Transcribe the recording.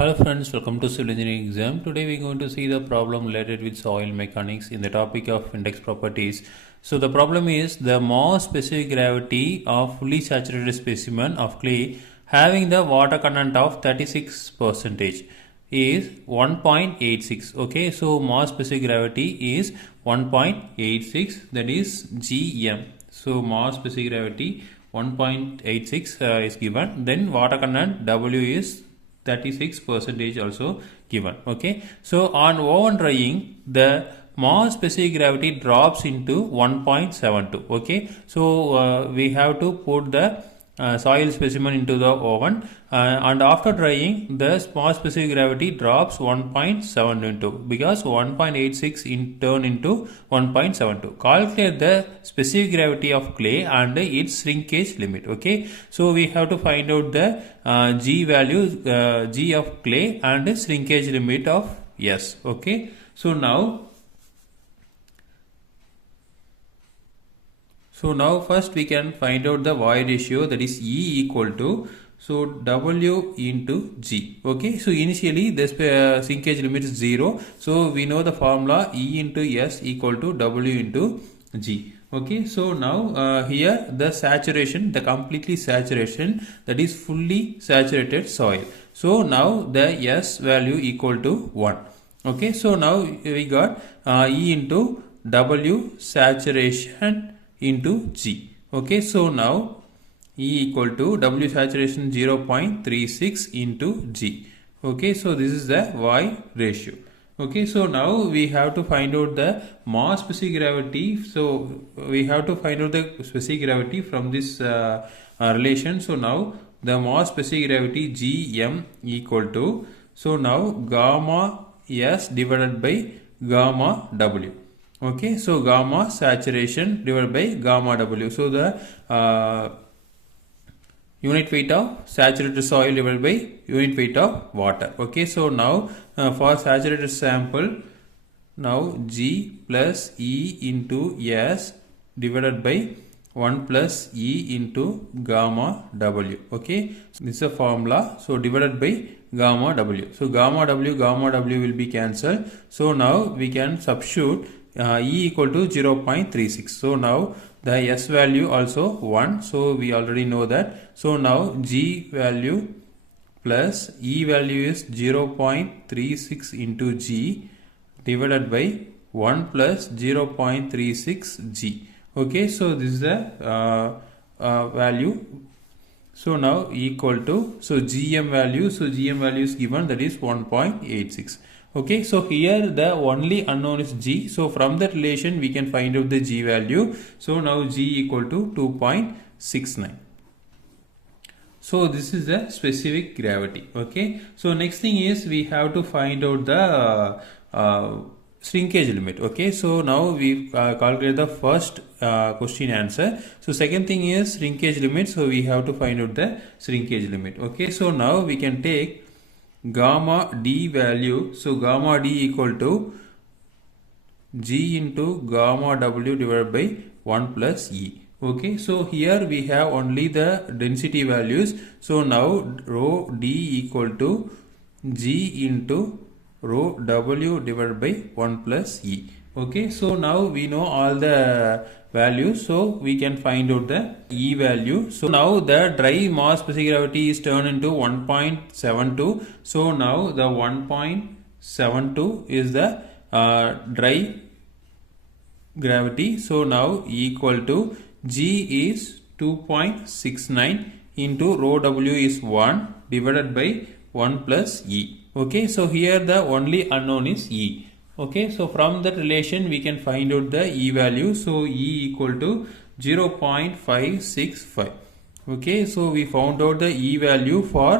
Hello friends, welcome to civil engineering exam. Today we are going to see the problem related with soil mechanics in the topic of index properties. So the problem is the Mohs specific gravity of fully saturated specimen of clay having the water content of 36% is 1.86. Okay, so Mohs specific gravity is 1.86, that is gm. So Mohs specific gravity 1.86 is given. Then water content W is 36% also given. Okay, so on oven drying the Mohs specific gravity drops into 1.72. okay, so we have to put the soil specimen into the oven and after drying the Mohs specific gravity drops 1.72 because 1.86 in turn into 1.72. Calculate the specific gravity of clay and its shrinkage limit. Okay, so we have to find out the g value, g of clay and shrinkage limit of s. Okay, so now first we can find out the void ratio, that is E equal to W into G. Okay, so initially this shrinkage limit is 0. So we know the formula E into S equal to W into G. Okay, so now here the saturation, the completely saturation, that is fully saturated soil. So now the S value equal to 1. Okay, so now we got E into W saturation into G. Okay, so now E equal to W saturation 0.36 into G. Okay, so this is the Y ratio. Okay, so now we have to find out the Mohs specific gravity. So we have to find out the specific gravity from this relation. So now the Mohs specific gravity Gm equal to, so now gamma S divided by gamma W. Okay, so gamma saturation divided by gamma W. So the unit weight of saturated soil divided by unit weight of water. Okay, so now for saturated sample, now G plus E into S divided by 1 plus E into gamma W. Okay, so this is a formula. So divided by gamma W. So gamma W will be cancelled. So now we can substitute E equal to 0.36. So now the S value also 1. So we already know that. So now G value plus E value is 0.36 into G divided by 1 plus 0.36 G. Okay, so this is the value. So now equal to, so GM value, is given, that is 1.86. Okay, so here the only unknown is G. So from that relation we can find out the G value. So now G equal to 2.69. So this is the specific gravity. Okay, so next thing is we have to find out the shrinkage limit. Okay, so now we calculate the first question answer. So second thing is shrinkage limit. So we have to find out the shrinkage limit. Okay, so now we can take gamma D value. So gamma D equal to G into gamma W divided by 1 plus E. Okay, so here we have only the density values. So now rho D equal to G into rho W divided by 1 plus E. Okay, so now we know all the values, so we can find out the E value. So now the dry Mohs specific gravity is turned into 1.72. So now the 1.72 is the dry gravity. So now equal to G is 2.69 into rho W is 1 divided by 1 plus E. Okay, so here the only unknown is E. Okay, so from that relation we can find out the E value. So E equal to 0.565. Okay, so we found out the E value for